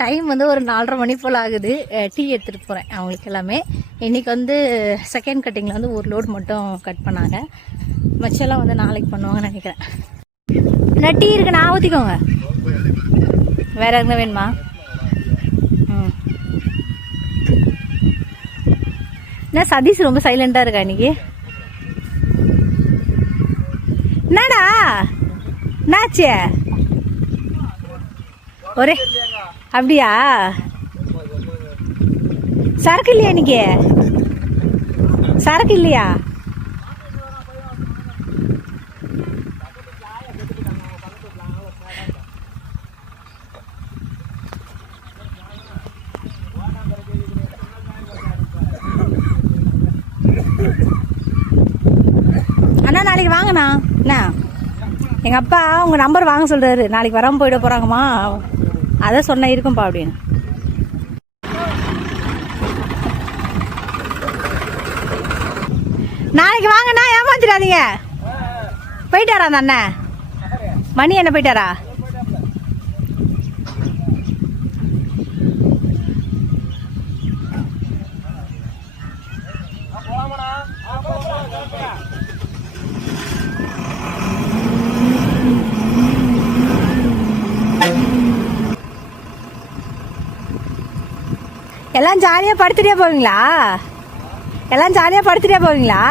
Time வந்து ஒரு 4:30 மணி போல் ஆகுது. டீ எடுத்துகிட்டு போகிறேன் அவங்களுக்கு எல்லாமே. இன்றைக்கி வந்து செகண்ட் கட்டிங்கில் வந்து ஒரு லோடு மட்டும் கட் பண்ணாங்க. மச்செல்லாம் வந்து நாளைக்கு பண்ணுவாங்கன்னு நினைக்கிறேன். நான் டீ இருக்கு, நான் ஊற்றிக்கோங்க. வேற எதுனா வேணுமா? என்ன சதீஷ் ரொம்ப சைலண்டாக இருக்கா இன்னைக்கு? என்னடா என்னாச்சு? ஒரே அப்படியா? சரக்கு இல்லையா இன்னைக்கு? சரக்கு இல்லையா? அண்ணா நாளைக்கு வாங்கண்ணா. என்ன எங்கள் அப்பா உங்கள் நம்பர் வாங்க சொல்கிறாரு. நாளைக்கு வராமல் போயிட போகிறாங்கம்மா. அதான் சொன்ன இருக்கும்பா அப்படின்னு. நாளைக்கு வாங்கண்ணா, ஏமாத்திடாதீங்க. போயிட்டாரா அந்த அண்ணன்? மணி என்ன போயிட்டாரா? எல்லாம் ஜாலியாக படுத்துட்டே போவீங்களா? எல்லாம் ஜாலியாக படுத்துட்டே போவீங்களா?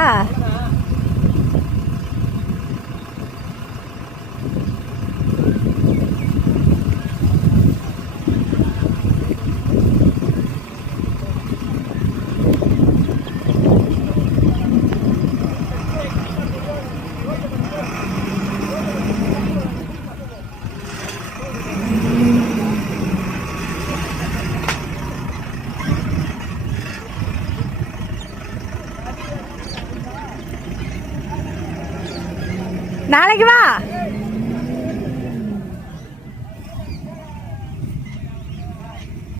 நாளைக்கு வா.